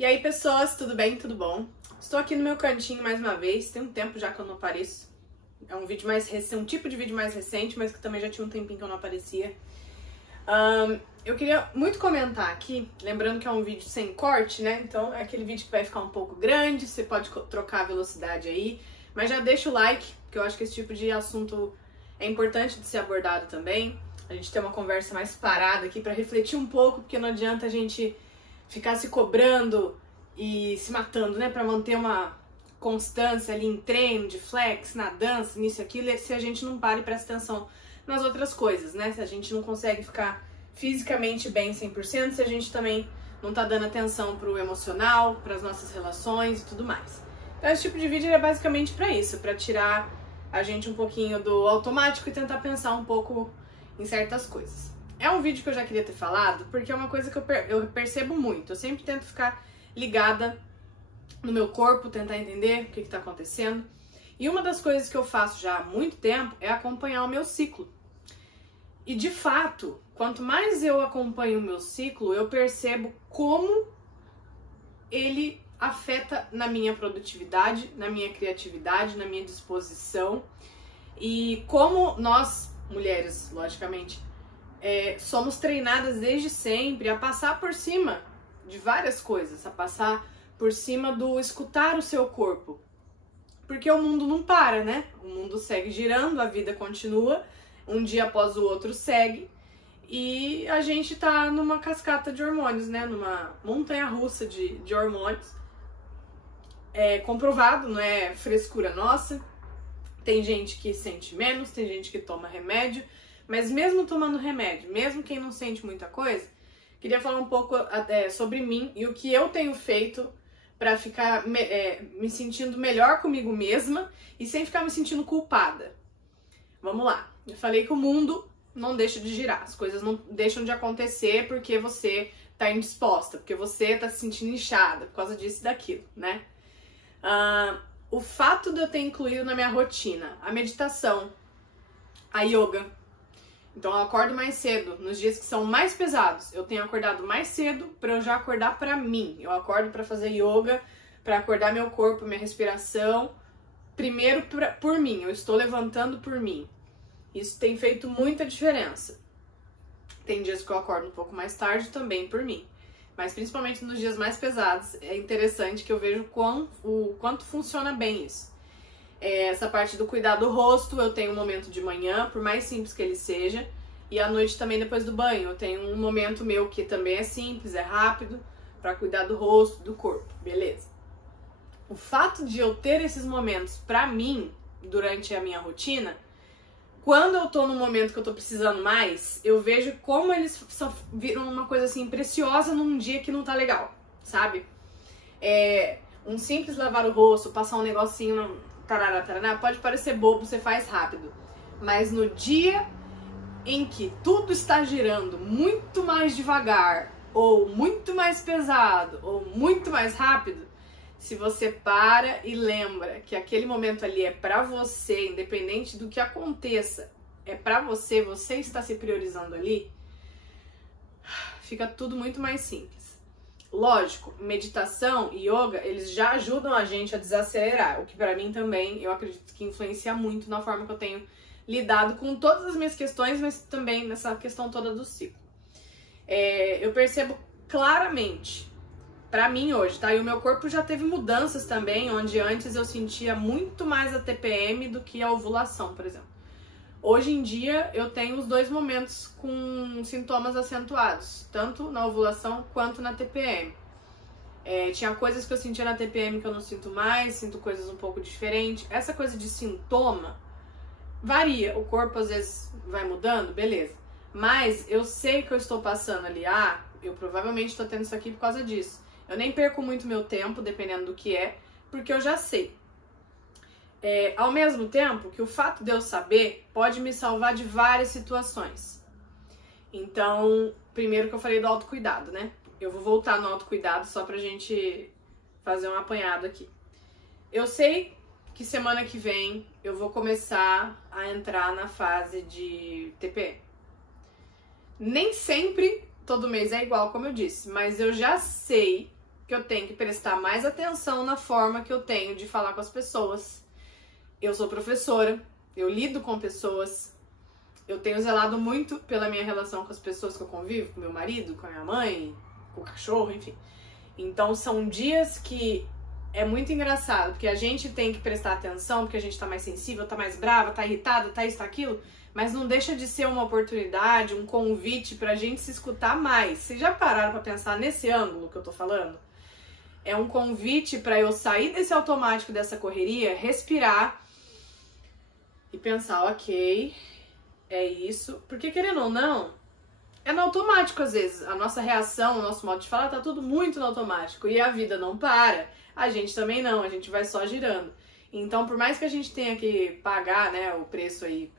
E aí, pessoas, tudo bem? Tudo bom? Estou aqui no meu cantinho mais uma vez, tem um tempo já que eu não apareço. É um vídeo mais recente, um tipo de vídeo mais recente, mas que também já tinha um tempinho que eu não aparecia. Eu queria muito comentar aqui, lembrando que é um vídeo sem corte, né? Então é aquele vídeo que vai ficar um pouco grande, você pode trocar a velocidade aí, mas já deixa o like, porque eu acho que esse tipo de assunto é importante de ser abordado também. A gente tem uma conversa mais parada aqui para refletir um pouco, porque não adianta a gente ficar se cobrando e se matando, né? Para manter uma constância ali em treino, de flex, na dança, nisso e aquilo, se a gente não para e presta atenção nas outras coisas, né? Se a gente não consegue ficar fisicamente bem 100%, se a gente também não tá dando atenção pro emocional, pras nossas relações e tudo mais. Então esse tipo de vídeo é basicamente para isso, para tirar a gente um pouquinho do automático e tentar pensar um pouco em certas coisas. É um vídeo que eu já queria ter falado, porque é uma coisa que eu percebo muito. Eu sempre tento ficar ligada no meu corpo, tentar entender o que está acontecendo. E uma das coisas que eu faço já há muito tempo é acompanhar o meu ciclo. E de fato, quanto mais eu acompanho o meu ciclo, eu percebo como ele afeta na minha produtividade, na minha criatividade, na minha disposição. E como nós, mulheres, logicamente, somos treinadas desde sempre a passar por cima de várias coisas, a passar por cima do escutar o seu corpo. Porque o mundo não para, né? O mundo segue girando, a vida continua, um dia após o outro segue, e a gente tá numa cascata de hormônios, né? Numa montanha-russa de hormônios. É comprovado, não é frescura nossa. Tem gente que sente menos, tem gente que toma remédio, mas mesmo tomando remédio, mesmo quem não sente muita coisa, queria falar um pouco sobre mim e o que eu tenho feito para ficar me sentindo melhor comigo mesma e sem ficar me sentindo culpada. Vamos lá. Eu falei que o mundo não deixa de girar, as coisas não deixam de acontecer porque você tá indisposta, porque você tá se sentindo inchada por causa disso e daquilo, né? O fato de eu ter incluído na minha rotina a meditação, a yoga. Então eu acordo mais cedo, nos dias que são mais pesados, eu tenho acordado mais cedo para eu já acordar para mim. Eu acordo para fazer yoga, para acordar meu corpo, minha respiração, primeiro por mim, eu estou levantando por mim. Isso tem feito muita diferença. Tem dias que eu acordo um pouco mais tarde também por mim. Mas principalmente nos dias mais pesados, é interessante que eu vejo o quanto funciona bem isso. Essa parte do cuidar do rosto, eu tenho um momento de manhã, por mais simples que ele seja, e à noite também depois do banho. Eu tenho um momento meu que também é simples, é rápido, para cuidar do rosto, do corpo, beleza. O fato de eu ter esses momentos pra mim, durante a minha rotina, quando eu tô num momento que eu tô precisando mais, eu vejo como eles só viram uma coisa assim preciosa num dia que não tá legal, sabe? Um simples lavar o rosto, passar um negocinho, tarará, tarará, pode parecer bobo, você faz rápido. Mas no dia em que tudo está girando muito mais devagar, ou muito mais pesado, ou muito mais rápido, se você para e lembra que aquele momento ali é pra você, independente do que aconteça, é pra você, você está se priorizando ali, fica tudo muito mais simples. Lógico, meditação e yoga, eles já ajudam a gente a desacelerar, o que pra mim também, eu acredito que influencia muito na forma que eu tenho lidado com todas as minhas questões, mas também nessa questão toda do ciclo. Eu percebo claramente, pra mim hoje, tá? E o meu corpo já teve mudanças também, onde antes eu sentia muito mais a TPM do que a ovulação, por exemplo. Hoje em dia eu tenho os dois momentos com sintomas acentuados, tanto na ovulação quanto na TPM. Tinha coisas que eu sentia na TPM que eu não sinto mais, sinto coisas um pouco diferentes. Essa coisa de sintoma varia, o corpo às vezes vai mudando, beleza. Mas eu sei que eu estou passando ali, eu provavelmente estou tendo isso aqui por causa disso. Eu nem perco muito meu tempo, dependendo do que porque eu já sei. Ao mesmo tempo que o fato de eu saber pode me salvar de várias situações. Então, primeiro que eu falei do autocuidado, né? Eu vou voltar no autocuidado só pra gente fazer um apanhado aqui. Eu sei que semana que vem eu vou começar a entrar na fase de TPM. Nem sempre todo mês é igual, como eu disse, mas eu já sei que eu tenho que prestar mais atenção na forma que eu tenho de falar com as pessoas. Eu sou professora, eu lido com pessoas, eu tenho zelado muito pela minha relação com as pessoas que eu convivo, com meu marido, com a minha mãe, com o cachorro, enfim. Então são dias que é muito engraçado, porque a gente tem que prestar atenção, porque a gente tá mais sensível, tá mais brava, tá irritada, tá isso, tá aquilo, mas não deixa de ser uma oportunidade, um convite pra gente se escutar mais. Vocês já pararam pra pensar nesse ângulo que eu tô falando? É um convite pra eu sair desse automático, dessa correria, respirar e pensar, ok, é isso. Porque querendo ou não, é no automático às vezes. A nossa reação, o nosso modo de falar, tá tudo muito no automático. E a vida não para, a gente também não, a gente vai só girando. Então, por mais que a gente tenha que pagar, né, o preço aí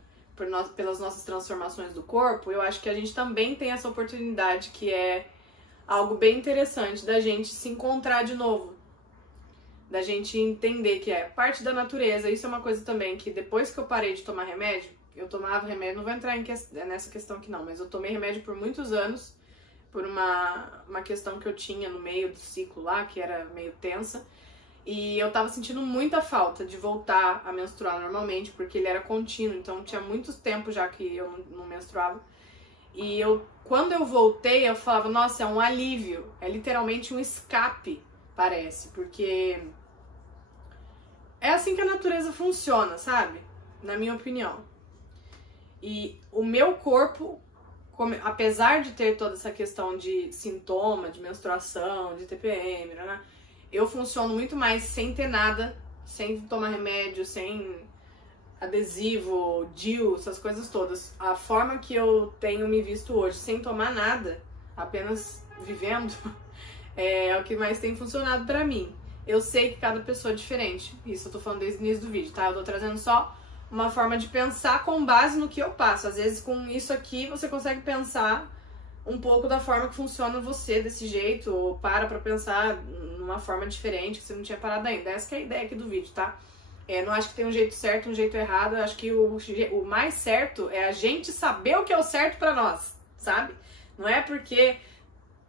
pelas nossas transformações do corpo, eu acho que a gente também tem essa oportunidade, que é algo bem interessante da gente se encontrar de novo, da gente entender que é parte da natureza. Isso é uma coisa também que depois que eu parei de tomar remédio, eu tomava remédio, não vou entrar nessa questão aqui não, mas eu tomei remédio por muitos anos, por uma questão que eu tinha no meio do ciclo lá, que era meio tensa, e eu tava sentindo muita falta de voltar a menstruar normalmente, porque ele era contínuo, então tinha muito tempo já que eu não menstruava. E quando eu voltei, eu falava, nossa, é um alívio, é literalmente um escape, parece, porque é assim que a natureza funciona, sabe? Na minha opinião. E o meu corpo, apesar de ter toda essa questão de sintoma, de menstruação, de TPM, né? Eu funciono muito mais sem ter nada, sem tomar remédio, sem adesivo, DIU, essas coisas todas. A forma que eu tenho me visto hoje, sem tomar nada, apenas vivendo, é o que mais tem funcionado pra mim. Eu sei que cada pessoa é diferente, isso eu tô falando desde o início do vídeo, tá? Eu tô trazendo só uma forma de pensar com base no que eu passo. Às vezes com isso aqui você consegue pensar um pouco da forma que funciona você desse jeito, ou pra pensar numa forma diferente que você não tinha parado ainda. Essa que é a ideia aqui do vídeo, tá? Não acho que tem um jeito certo, um jeito errado. Eu acho que o mais certo é a gente saber o que é o certo pra nós, sabe? Não é porque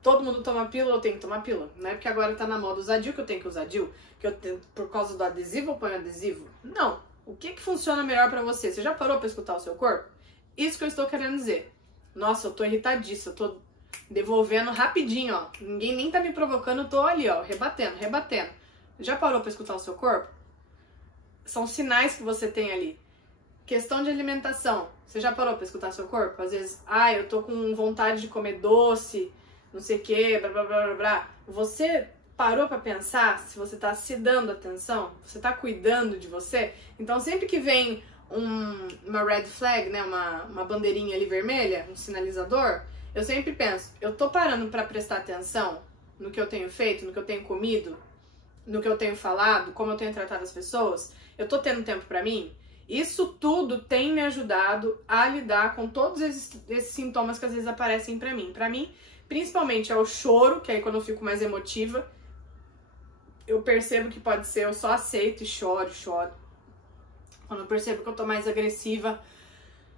todo mundo toma pílula, eu tenho que tomar pílula. Não é porque agora tá na moda usar DIU que eu tenho que usar DIU, que eu tenho, por causa do adesivo eu ponho adesivo. Não. O que funciona melhor pra você? Você já parou pra escutar o seu corpo? Isso que eu estou querendo dizer. Nossa, eu tô irritadiça, eu tô devolvendo rapidinho, ó. Ninguém nem tá me provocando, eu tô ali, ó, rebatendo. Já parou pra escutar o seu corpo? São sinais que você tem ali. Questão de alimentação. Você já parou pra escutar seu corpo? Às vezes, eu tô com vontade de comer doce, não sei o que, blá, blá, blá, blá, blá. Você parou pra pensar se você tá se dando atenção? Você tá cuidando de você? Então, sempre que vem uma red flag, né, uma bandeirinha ali vermelha, um sinalizador, eu sempre penso, eu tô parando pra prestar atenção no que eu tenho feito, no que eu tenho comido, no que eu tenho falado, como eu tenho tratado as pessoas? Eu tô tendo tempo pra mim? Isso tudo tem me ajudado a lidar com todos esses sintomas que às vezes aparecem pra mim. Pra mim, principalmente é o choro, que aí quando eu fico mais emotiva, eu percebo que pode ser, eu só aceito e choro. Quando eu percebo que eu tô mais agressiva,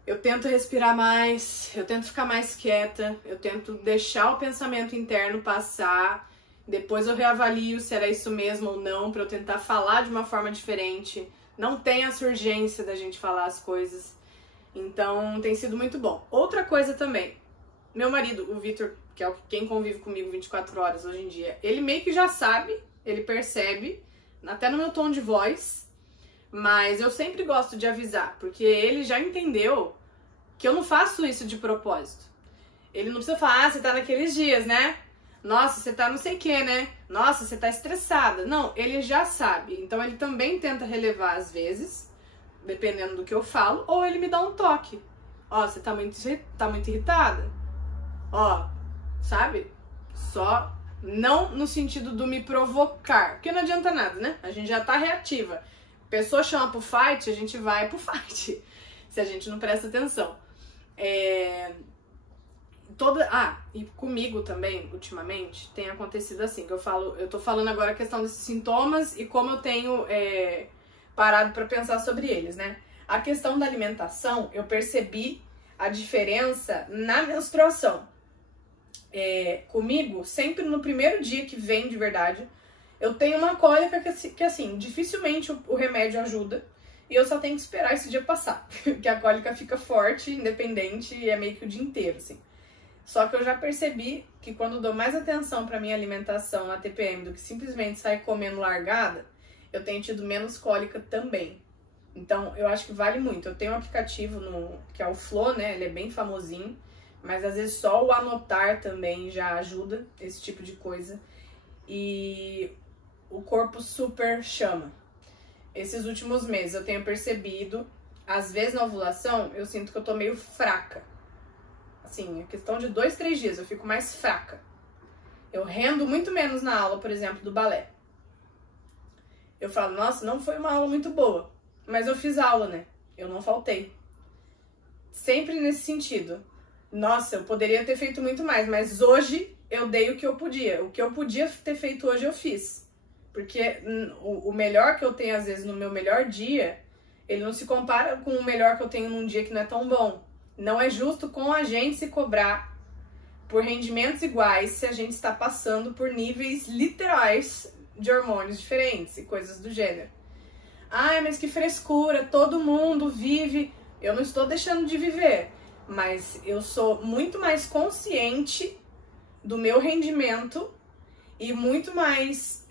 eu tento respirar mais, eu tento ficar mais quieta, eu tento deixar o pensamento interno passar, depois eu reavalio se era isso mesmo ou não, pra eu tentar falar de uma forma diferente. Não tem essa urgência da gente falar as coisas, então tem sido muito bom. Outra coisa também, meu marido, o Vitor, que é quem convive comigo 24 horas hoje em dia, ele meio que já sabe, ele percebe, até no meu tom de voz, mas eu sempre gosto de avisar, porque ele já entendeu que eu não faço isso de propósito. Ele não precisa falar, você tá naqueles dias, né? Nossa, você tá não sei o que, né? Nossa, você tá estressada. Não, ele já sabe. Então ele também tenta relevar às vezes, dependendo do que eu falo, ou ele me dá um toque. Ó, você tá muito irritada? Ó, sabe? Só não no sentido do me provocar, porque não adianta nada, né? A gente já tá reativa. A pessoa chama pro fight, a gente vai pro fight, se a gente não presta atenção. E comigo também, ultimamente, tem acontecido assim, que eu tô falando agora a questão desses sintomas e como eu tenho parado pra pensar sobre eles, né? A questão da alimentação, eu percebi a diferença na menstruação. comigo, sempre no primeiro dia que vem de verdade, eu tenho uma cólica que assim, dificilmente o remédio ajuda. E eu só tenho que esperar esse dia passar. Porque a cólica fica forte, independente, e é meio que o dia inteiro, assim. Só que eu já percebi que quando eu dou mais atenção pra minha alimentação na TPM do que simplesmente sair comendo largada, eu tenho tido menos cólica também. Então, eu acho que vale muito. Eu tenho um aplicativo que é o Flo, né? Ele é bem famosinho. Mas às vezes só o anotar também já ajuda esse tipo de coisa. E o corpo super chama. Esses últimos meses eu tenho percebido, às vezes na ovulação, eu sinto que eu tô meio fraca. Assim, é questão de 2, 3 dias, eu fico mais fraca. Eu rendo muito menos na aula, por exemplo, do balé. Eu falo, nossa, não foi uma aula muito boa, mas eu fiz aula, né? Eu não faltei. Sempre nesse sentido. Nossa, eu poderia ter feito muito mais, mas hoje eu dei o que eu podia. O que eu podia ter feito hoje eu fiz. Porque o melhor que eu tenho, às vezes, no meu melhor dia, ele não se compara com o melhor que eu tenho num dia que não é tão bom. Não é justo com a gente se cobrar por rendimentos iguais se a gente está passando por níveis literais de hormônios diferentes e coisas do gênero. Ai, mas que frescura, todo mundo vive. Eu não estou deixando de viver, mas eu sou muito mais consciente do meu rendimento e muito mais,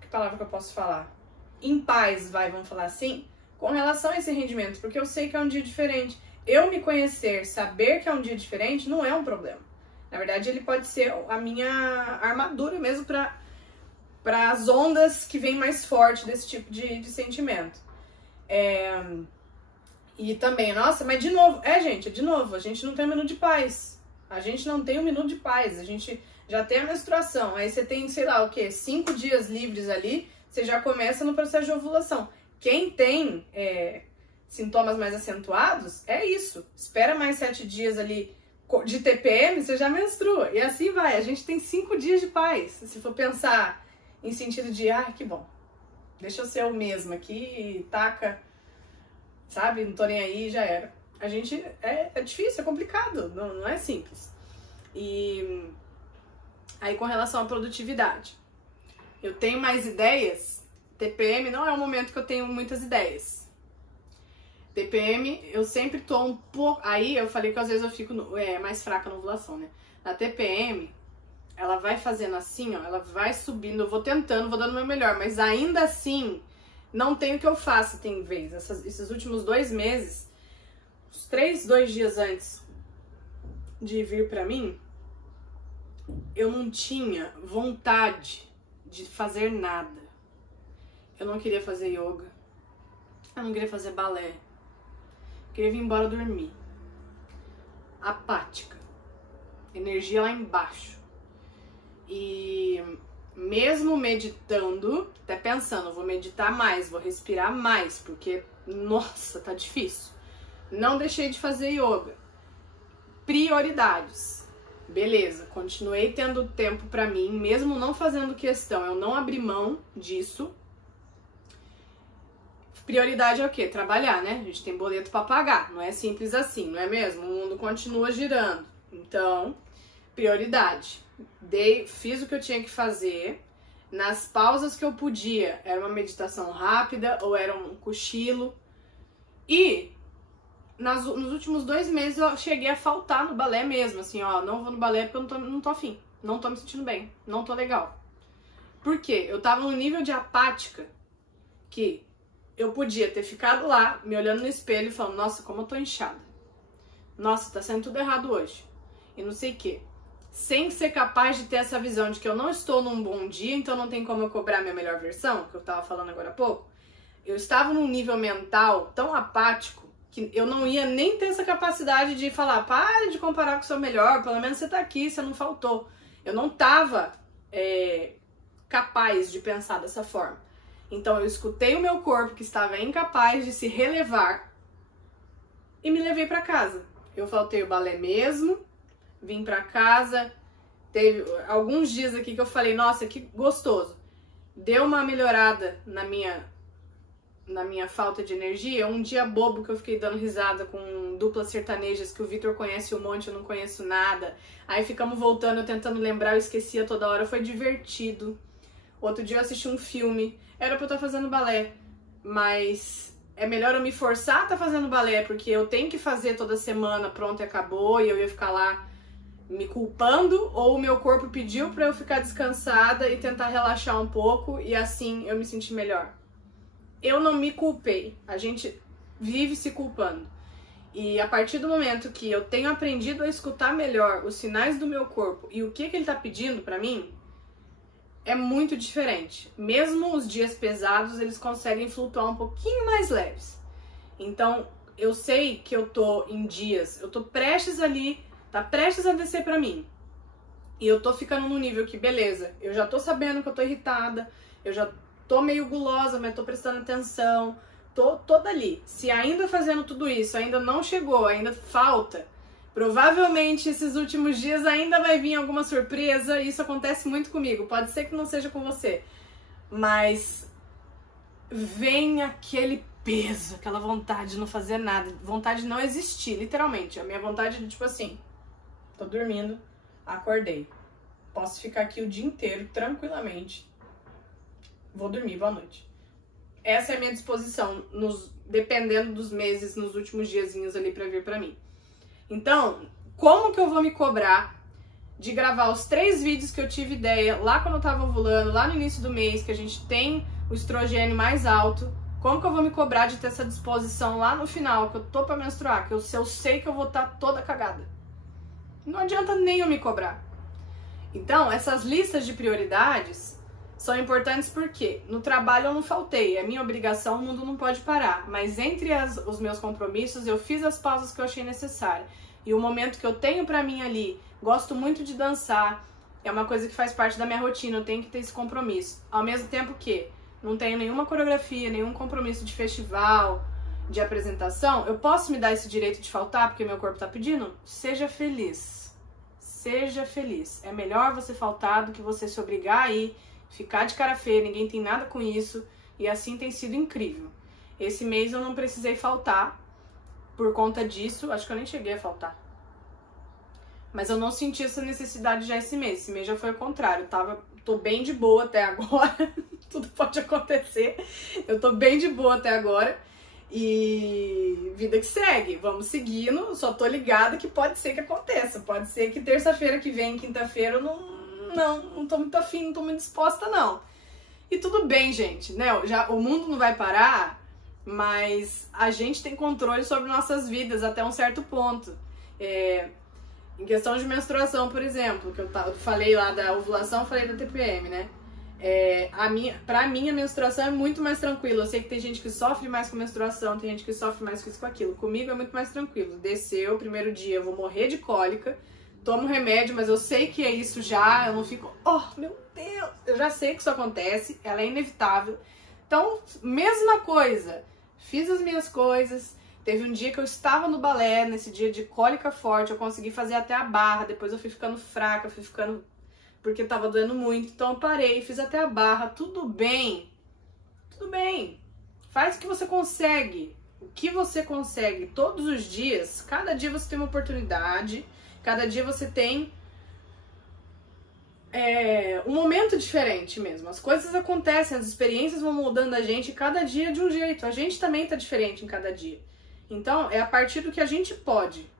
que palavra que eu posso falar? Em paz, vamos falar assim, com relação a esse rendimento, porque eu sei que é um dia diferente. Eu me conhecer, saber que é um dia diferente, não é um problema. Na verdade, ele pode ser a minha armadura mesmo para as ondas que vêm mais forte desse tipo de sentimento. E também, nossa, mas de novo, gente, de novo, a gente não tem um minuto de paz. A gente não tem um minuto de paz, a gente já tem a menstruação, aí você tem, sei lá o quê, 5 dias livres ali, você já começa no processo de ovulação. Quem tem sintomas mais acentuados, é isso. Espera mais 7 dias ali de TPM, você já menstrua. E assim vai, a gente tem 5 dias de paz. Se for pensar em sentido de, que bom, deixa eu ser eu mesma aqui, taca, sabe, não tô nem aí, já era. A gente, é difícil, é complicado, não é simples. E aí com relação à produtividade, eu tenho mais ideias. TPM não é um momento que eu tenho muitas ideias. TPM, eu sempre tô um pouco... Aí eu falei que às vezes eu fico mais fraca na ovulação, né? Na TPM, ela vai fazendo assim, ó, ela vai subindo, eu vou tentando, vou dando o meu melhor, mas ainda assim, não tem o que eu faça, tem vez. Esses últimos 2 meses, os 2 dias antes de vir pra mim, eu não tinha vontade de fazer nada. Eu não queria fazer yoga, eu não queria fazer balé, eu queria vir embora dormir. Apática, energia lá embaixo. E mesmo meditando, até pensando, vou meditar mais, vou respirar mais, porque, nossa, tá difícil. Não deixei de fazer yoga. Prioridades. Beleza, continuei tendo tempo pra mim, mesmo não fazendo questão, eu não abri mão disso. Prioridade é o quê? Trabalhar, né? A gente tem boleto pra pagar, não é simples assim, não é mesmo? O mundo continua girando. Então, prioridade. Fiz o que eu tinha que fazer. Nas pausas que eu podia, era uma meditação rápida ou era um cochilo. E nos últimos 2 meses eu cheguei a faltar no balé mesmo, assim, ó, não vou no balé porque eu não tô afim, não tô me sentindo bem, não tô legal. Por quê? Eu tava num nível de apática que eu podia ter ficado lá, me olhando no espelho e falando, nossa, como eu tô inchada. Nossa, tá sendo tudo errado hoje. E não sei o quê. Sem ser capaz de ter essa visão de que eu não estou num bom dia, então não tem como eu cobrar minha melhor versão, que eu tava falando agora há pouco. Eu estava num nível mental tão apático que eu não ia nem ter essa capacidade de falar, pare de comparar com o seu melhor, pelo menos você tá aqui, você não faltou. Eu não tava capaz de pensar dessa forma. Então eu escutei o meu corpo que estava incapaz de se relevar e me levei pra casa. Eu faltei o balé mesmo, vim pra casa, teve alguns dias aqui que eu falei, nossa, que gostoso. Deu uma melhorada na minha falta de energia, um dia bobo que eu fiquei dando risada com duplas sertanejas que o Vitor conhece um monte, eu não conheço nada. Aí ficamos voltando, eu tentando lembrar, eu esquecia toda hora, foi divertido. Outro dia eu assisti um filme, era pra eu estar fazendo balé, mas é melhor eu me forçar a estar fazendo balé, porque eu tenho que fazer toda semana, pronto e acabou, e eu ia ficar lá me culpando, ou o meu corpo pediu pra eu ficar descansada e tentar relaxar um pouco, e assim eu me senti melhor. Eu não me culpei, a gente vive se culpando. E a partir do momento que eu tenho aprendido a escutar melhor os sinais do meu corpo e o que ele tá pedindo pra mim, é muito diferente. Mesmo os dias pesados, eles conseguem flutuar um pouquinho mais leves. Então, eu sei que eu tô em dias, eu tô prestes ali, tá prestes a descer pra mim. E eu tô ficando num nível que, beleza, eu já tô sabendo que eu tô irritada, eu já tô meio gulosa, mas tô prestando atenção, tô toda ali. Se ainda fazendo tudo isso, ainda não chegou, ainda falta, provavelmente esses últimos dias ainda vai vir alguma surpresa, e isso acontece muito comigo, pode ser que não seja com você, mas vem aquele peso, aquela vontade de não fazer nada, vontade de não existir, literalmente. A minha vontade de, tipo assim, tô dormindo, acordei, posso ficar aqui o dia inteiro, tranquilamente, vou dormir, boa noite. Essa é a minha disposição, dependendo dos meses, nos últimos diazinhos ali pra vir pra mim. Então, como que eu vou me cobrar de gravar os 3 vídeos que eu tive ideia lá quando eu tava ovulando, lá no início do mês, que a gente tem o estrogênio mais alto? Como que eu vou me cobrar de ter essa disposição lá no final, que eu tô pra menstruar, que eu sei que eu vou estar toda cagada? Não adianta nem eu me cobrar. Então, essas listas de prioridades são importantes porque no trabalho eu não faltei, é minha obrigação, o mundo não pode parar. Mas entre os meus compromissos, eu fiz as pausas que eu achei necessárias. E o momento que eu tenho pra mim ali, gosto muito de dançar, é uma coisa que faz parte da minha rotina, eu tenho que ter esse compromisso. Ao mesmo tempo que não tenho nenhuma coreografia, nenhum compromisso de festival, de apresentação, eu posso me dar esse direito de faltar porque meu corpo tá pedindo? Seja feliz. Seja feliz. É melhor você faltar do que você se obrigar a ir, ficar de cara feia, ninguém tem nada com isso, e assim tem sido incrível. Esse mês eu não precisei faltar por conta disso, acho que eu nem cheguei a faltar. Mas eu não senti essa necessidade já esse mês já foi o contrário, tô bem de boa até agora, tudo pode acontecer, eu tô bem de boa até agora, e vida que segue, vamos seguindo, só tô ligada que pode ser que aconteça, pode ser que terça-feira que vem, quinta-feira, eu não tô muito afim, não tô muito disposta, não. E tudo bem, gente, né? O mundo não vai parar, mas a gente tem controle sobre nossas vidas até um certo ponto. Em questão de menstruação, por exemplo, que eu falei lá da ovulação, falei da TPM, né? Pra mim, a menstruação é muito mais tranquila. Eu sei que tem gente que sofre mais com menstruação, tem gente que sofre mais com isso, com aquilo. Comigo é muito mais tranquilo. Desceu, primeiro dia, eu vou morrer de cólica, tomo remédio, mas eu sei que é isso já, eu não fico, oh, meu Deus, eu já sei que isso acontece, ela é inevitável. Então, mesma coisa, fiz as minhas coisas, teve um dia que eu estava no balé, nesse dia de cólica forte, eu consegui fazer até a barra, depois eu fui ficando fraca, porque tava doendo muito, então eu parei, fiz até a barra, tudo bem, faz o que você consegue, todos os dias, cada dia você tem uma oportunidade, cada dia você tem um momento diferente mesmo. As coisas acontecem, as experiências vão moldando a gente cada dia de um jeito. A gente também tá diferente em cada dia. Então, é a partir do que a gente pode.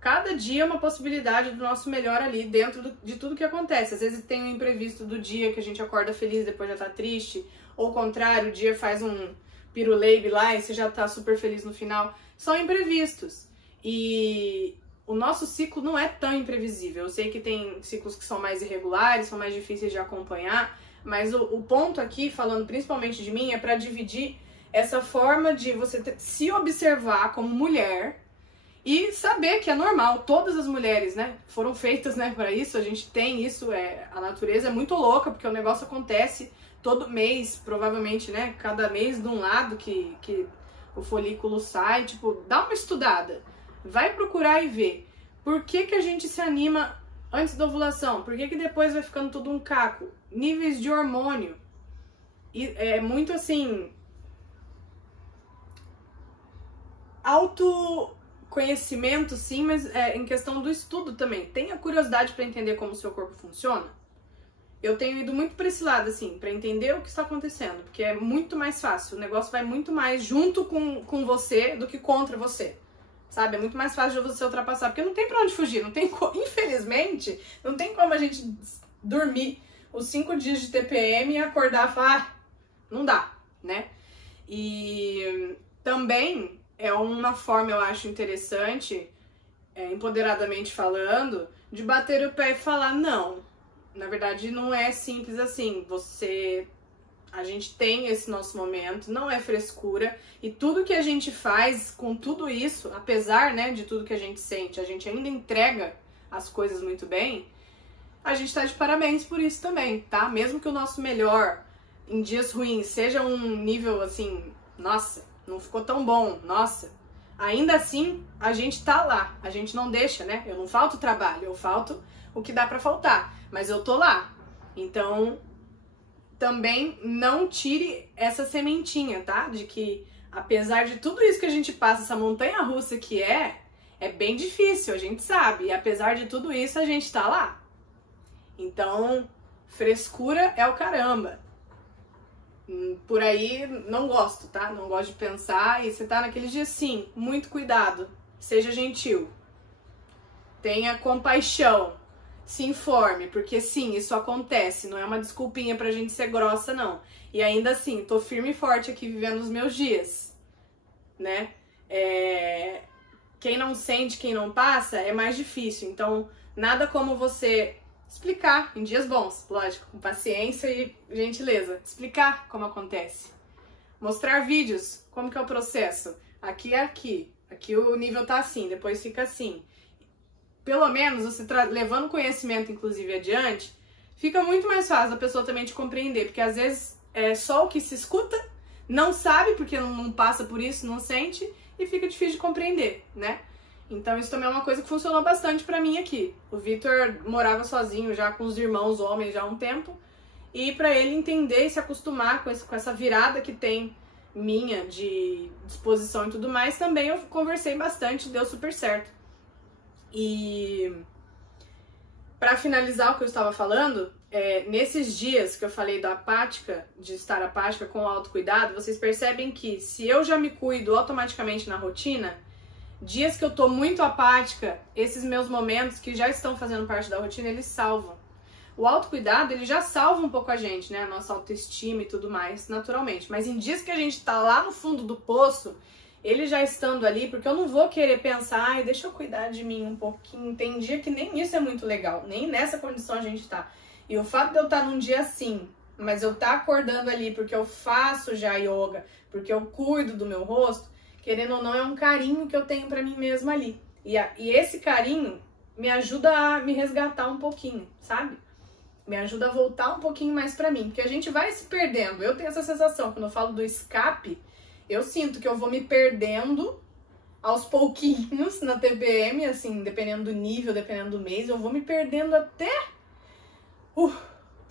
Cada dia é uma possibilidade do nosso melhor ali dentro de tudo que acontece. Às vezes tem um imprevisto do dia que a gente acorda feliz, depois já tá triste. Ou ao contrário, o dia faz um piruleibe lá e você já tá super feliz no final. São imprevistos. E o nosso ciclo não é tão imprevisível. Eu sei que tem ciclos que são mais irregulares, são mais difíceis de acompanhar, mas o ponto aqui, falando principalmente de mim, é para dividir essa forma de você se observar como mulher e saber que é normal. Todas as mulheres, né, foram feitas, né, para isso. A gente tem isso, a natureza é muito louca, porque o negócio acontece todo mês, provavelmente, né, cada mês de um lado que o folículo sai, tipo, dá uma estudada. Vai procurar e ver por que a gente se anima antes da ovulação, por que depois vai ficando tudo um caco, níveis de hormônio. E é muito assim, autoconhecimento, sim, mas em questão do estudo também. Tenha curiosidade para entender como o seu corpo funciona. Eu tenho ido muito para esse lado, assim, para entender o que está acontecendo, porque é muito mais fácil. O negócio vai muito mais junto com você do que contra você. Sabe? É muito mais fácil de você ultrapassar, porque não tem pra onde fugir, não tem infelizmente, não tem como a gente dormir os 5 dias de TPM e acordar e falar, não dá, né? E também é uma forma, eu acho interessante, empoderadamente falando, de bater o pé e falar, não, na verdade não é simples assim, a gente tem esse nosso momento, não é frescura, e tudo que a gente faz com tudo isso, apesar, né, de tudo que a gente sente, a gente ainda entrega as coisas muito bem, a gente tá de parabéns por isso também, tá? Mesmo que o nosso melhor em dias ruins seja um nível assim, nossa, não ficou tão bom, nossa, ainda assim a gente tá lá, a gente não deixa, né? Eu não falto trabalho, eu falto o que dá pra faltar, mas eu tô lá, então também não tire essa sementinha, tá? De que, apesar de tudo isso que a gente passa, essa montanha-russa que é bem difícil, a gente sabe. E apesar de tudo isso, a gente tá lá. Então, frescura é o caramba. Por aí, não gosto, tá? Não gosto de pensar. E você tá naqueles dias, sim, muito cuidado. Seja gentil. Tenha compaixão. Se informe, porque sim, isso acontece, não é uma desculpinha pra gente ser grossa, não. E ainda assim, tô firme e forte aqui vivendo os meus dias, né? Quem não sente, quem não passa, é mais difícil. Então, nada como você explicar, em dias bons, lógico, com paciência e gentileza, explicar como acontece. Mostrar vídeos, como que é o processo. Aqui é aqui o nível tá assim, depois fica assim. Pelo menos você levando conhecimento, inclusive, adiante, fica muito mais fácil a pessoa também te compreender, porque às vezes é só o que se escuta, não sabe, porque não passa por isso, não sente, e fica difícil de compreender, né? Então isso também é uma coisa que funcionou bastante pra mim aqui. O Vitor morava sozinho já com os irmãos homens já há um tempo, e pra ele entender e se acostumar com essa virada que tem minha de disposição e tudo mais, também eu conversei bastante, deu super certo. E para finalizar o que eu estava falando, nesses dias que eu falei da apática, de estar apática com o autocuidado, vocês percebem que se eu já me cuido automaticamente na rotina, dias que eu tô muito apática, esses meus momentos que já estão fazendo parte da rotina, eles salvam. O autocuidado, ele já salva um pouco a gente, né? A nossa autoestima e tudo mais, naturalmente. Mas em dias que a gente tá lá no fundo do poço, ele já estando ali, porque eu não vou querer pensar, ai, deixa eu cuidar de mim um pouquinho. Tem dia que nem isso é muito legal, nem nessa condição a gente tá. E o fato de eu estar num dia assim, mas eu estar acordando ali porque eu faço já yoga, porque eu cuido do meu rosto, querendo ou não, é um carinho que eu tenho pra mim mesma ali. E esse carinho me ajuda a me resgatar um pouquinho, sabe? Me ajuda a voltar um pouquinho mais pra mim, porque a gente vai se perdendo. Eu tenho essa sensação, quando eu falo do escape, eu sinto que eu vou me perdendo aos pouquinhos na TPM, assim, dependendo do nível, dependendo do mês, eu vou me perdendo até...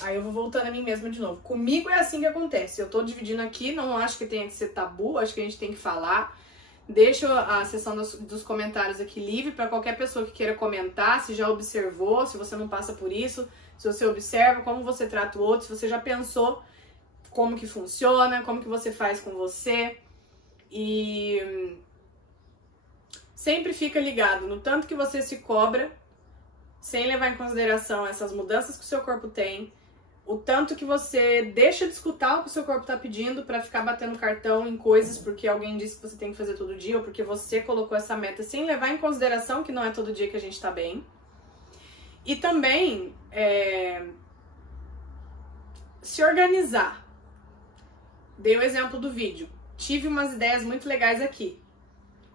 Aí eu vou voltando a mim mesma de novo. Comigo é assim que acontece. Eu tô dividindo aqui, não acho que tenha que ser tabu, acho que a gente tem que falar. Deixa a seção dos comentários aqui livre para qualquer pessoa que queira comentar, se já observou, se você não passa por isso, se você observa, como você trata o outro, se você já pensou como que funciona, como que você faz com você. E sempre fica ligado no tanto que você se cobra, sem levar em consideração essas mudanças que o seu corpo tem, o tanto que você deixa de escutar o que o seu corpo tá pedindo pra ficar batendo cartão em coisas porque alguém disse que você tem que fazer todo dia ou porque você colocou essa meta sem levar em consideração que não é todo dia que a gente tá bem. E também se organizar. Dei o exemplo do vídeo. Tive umas ideias muito legais aqui.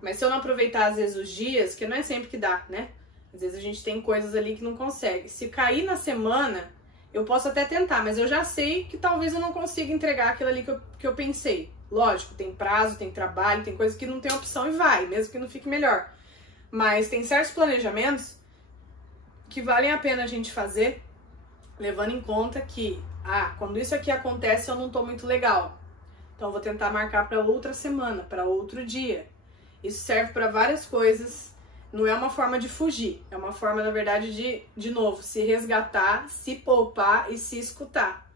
Mas se eu não aproveitar às vezes os dias, que não é sempre que dá, né? Às vezes a gente tem coisas ali que não consegue. Se cair na semana, eu posso até tentar, mas eu já sei que talvez eu não consiga entregar aquilo ali que eu pensei. Lógico, tem prazo, tem trabalho, tem coisa que não tem opção e vai, mesmo que não fique melhor. Mas tem certos planejamentos que valem a pena a gente fazer, levando em conta que, quando isso aqui acontece eu não tô muito legal. Então eu vou tentar marcar para outra semana, para outro dia. Isso serve para várias coisas. Não é uma forma de fugir, é uma forma, na verdade, de novo, se resgatar, se poupar e se escutar,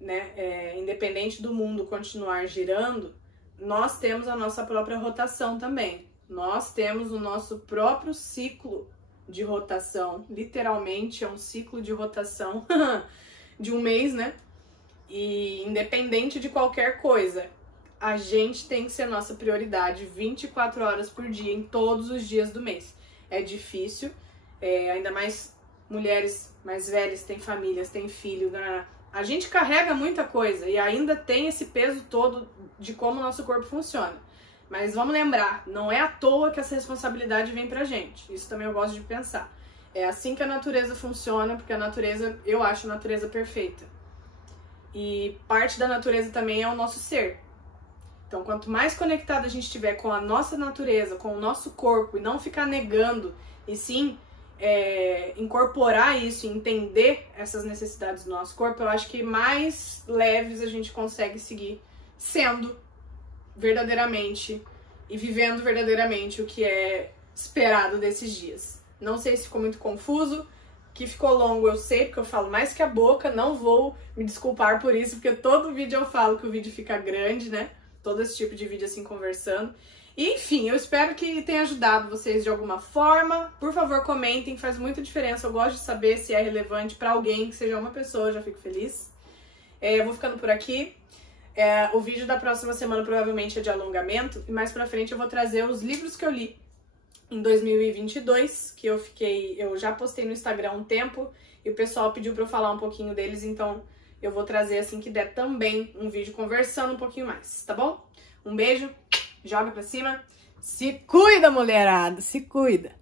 né? Independente do mundo continuar girando, nós temos a nossa própria rotação também. Nós temos o nosso próprio ciclo de rotação. Literalmente é um ciclo de rotação de um mês, né? E independente de qualquer coisa, a gente tem que ser nossa prioridade 24 horas por dia, em todos os dias do mês. É difícil, ainda mais mulheres mais velhas, têm famílias, têm filho. A gente carrega muita coisa e ainda tem esse peso todo de como o nosso corpo funciona. Mas vamos lembrar, não é à toa que essa responsabilidade vem pra gente. Isso também eu gosto de pensar. É assim que a natureza funciona, porque a natureza, eu acho a natureza perfeita. E parte da natureza também é o nosso ser. Então, quanto mais conectado a gente estiver com a nossa natureza, com o nosso corpo, e não ficar negando, e sim incorporar isso, entender essas necessidades do nosso corpo, eu acho que mais leves a gente consegue seguir sendo verdadeiramente e vivendo verdadeiramente o que é esperado desses dias. Não sei se ficou muito confuso, que ficou longo eu sei, porque eu falo mais que a boca, não vou me desculpar por isso, porque todo vídeo eu falo que o vídeo fica grande, né? Todo esse tipo de vídeo assim, conversando. E, enfim, eu espero que tenha ajudado vocês de alguma forma. Por favor, comentem, faz muita diferença. Eu gosto de saber se é relevante pra alguém, que seja uma pessoa, eu já fico feliz. Eu vou ficando por aqui. O vídeo da próxima semana provavelmente é de alongamento. E mais pra frente eu vou trazer os livros que eu li em 2022, que eu já postei no Instagram há um tempo. E o pessoal pediu pra eu falar um pouquinho deles, então eu vou trazer assim que der também um vídeo conversando um pouquinho mais, tá bom? Um beijo, joga pra cima, se cuida, mulherada, se cuida!